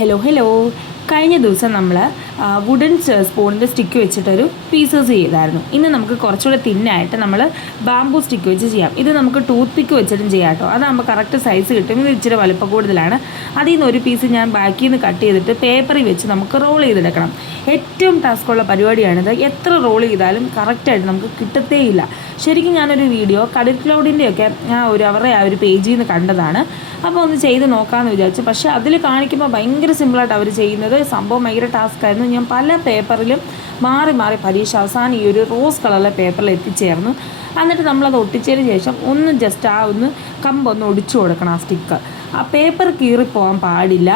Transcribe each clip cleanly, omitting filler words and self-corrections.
Hello കഴിഞ്ഞ ദിവസം നമ്മൾ വുഡൻ സ്പൂണിൻ്റെ സ്റ്റിക്ക് വെച്ചിട്ടൊരു പീസസ് ചെയ്തായിരുന്നു. ഇന്ന് നമുക്ക് കുറച്ചുകൂടെ തിന്നായിട്ട് നമ്മൾ ബാംബൂ സ്റ്റിക്ക് വെച്ച് ചെയ്യാം. ഇത് നമുക്ക് ടൂത്ത് പിക്ക് വെച്ചിട്ടും ചെയ്യാം കേട്ടോ. അതാകുമ്പോൾ കറക്റ്റ് സൈസ് കിട്ടും. ഇത് ഇച്ചിരി വലുപ്പം കൂടുതലാണ്. അതിൽ നിന്ന് ഒരു പീസ് ഞാൻ ബാക്കിൽ നിന്ന് കട്ട് ചെയ്തിട്ട് പേപ്പറിൽ വെച്ച് നമുക്ക് റോൾ ചെയ്തെടുക്കണം. ഏറ്റവും ടാസ്ക്കുള്ള പരിപാടിയാണിത്. എത്ര റോൾ ചെയ്താലും കറക്റ്റായിട്ട് നമുക്ക് കിട്ടത്തേയില്ല. ശരിക്കും ഞാനൊരു വീഡിയോ കടിൽ ക്ലൗഡിൻ്റെയൊക്കെ അവരുടെ ആ ഒരു പേജിൽ നിന്ന് കണ്ടതാണ്. അപ്പോൾ ഒന്ന് ചെയ്ത് നോക്കാമെന്ന് വിചാരിച്ചു. പക്ഷേ അതിൽ കാണിക്കുമ്പോൾ ഭയങ്കര സിമ്പിളായിട്ട് അവർ ചെയ്യുന്നത്. സംഭവം ഭയങ്കര ടാസ്ക് ആയിരുന്നു. ഞാൻ പല പേപ്പറിലും മാറി പരീക്ഷ അവസാനം ഈ ഒരു റോസ് കളറിലെ പേപ്പറിൽ എത്തിച്ചേർന്നു. എന്നിട്ട് നമ്മളത് ഒട്ടിച്ചതിന് ശേഷം ഒന്ന് ജസ്റ്റ് കമ്പൊന്ന് ഒടിച്ചു കൊടുക്കണം. ആ സ്റ്റിക്ക് ആ പേപ്പർ കീറിപ്പോകാൻ പാടില്ല.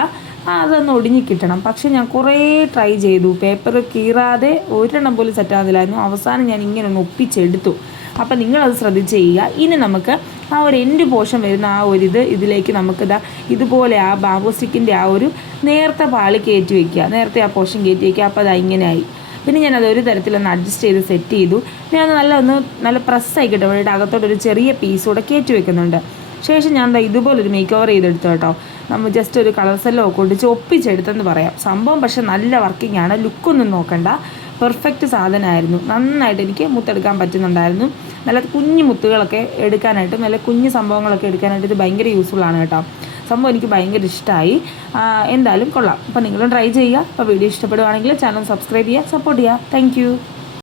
അതൊന്ന് ഒടിഞ്ഞ് കിട്ടണം. പക്ഷേ ഞാൻ കുറേ ട്രൈ ചെയ്തു. പേപ്പർ കീറാതെ ഒരെണ്ണം പോലും സെറ്റാകുന്നില്ലായിരുന്നു. അവസാനം ഞാൻ ഇങ്ങനെ ഒന്ന് ഒപ്പിച്ചെടുത്തു. അപ്പം നിങ്ങളത് ശ്രദ്ധിച്ച് ചെയ്യുക. ഇനി നമുക്ക് ആ ഒരു എൻഡ് പോർഷൻ വരുന്ന ഇതിലേക്ക് നമുക്കിതാ ഇതുപോലെ ആ ബാംബൂ സ്റ്റിക്കിൻ്റെ ആ ഒരു നേരത്തെ പാളി കയറ്റി വയ്ക്കുക. നേരത്തെ ആ പോർഷൻ കയറ്റി വയ്ക്കുക. അപ്പോൾ അത് ഇങ്ങനെയായി. പിന്നെ ഞാനത് ഒരു തരത്തിലൊന്ന് അഡ്ജസ്റ്റ് ചെയ്ത് സെറ്റ് ചെയ്തു. പിന്നെ അത് നല്ല പ്രസ്സായി കിട്ടാൻ വേണ്ടിയിട്ട് അകത്തോട്ടൊരു ചെറിയ പീസ് കൂടെ കയറ്റി വെക്കുന്നുണ്ട്. ശേഷം ഞാൻ ഇതുപോലൊരു മേക്ക് ഓവർ ചെയ്തെടുത്തു കേട്ടോ. നമ്മൾ ജസ്റ്റ് ഒരു കളർ സെല്ലോ കൊണ്ടിച്ച് ഒപ്പിച്ചെടുത്തെന്ന് പറയാം. സംഭവം പക്ഷേ നല്ല വർക്കിംഗ് ആണ്. ലുക്കൊന്നും നോക്കണ്ട. പെർഫെക്റ്റ് സാധനമായിരുന്നു. നന്നായിട്ട് എനിക്ക് മുത്തെടുക്കാൻ പറ്റുന്നുണ്ടായിരുന്നു. നല്ല കുഞ്ഞു മുത്തുകളൊക്കെ എടുക്കാനായിട്ട്, നല്ല കുഞ്ഞു സംഭവങ്ങളൊക്കെ എടുക്കാനായിട്ട് ഇത് ഭയങ്കര യൂസ്ഫുള്ളാണ് കേട്ടോ. സംഭവം എനിക്ക് ഭയങ്കര ഇഷ്ടമായി. എന്തായാലും കൊള്ളാം. അപ്പോൾ നിങ്ങളും ട്രൈ ചെയ്യുക. അപ്പോൾ വീഡിയോ ഇഷ്ടപ്പെടുവാണെങ്കിൽ ചാനൽ സബ്സ്ക്രൈബ് ചെയ്യുക, സപ്പോർട്ട് ചെയ്യുക. താങ്ക്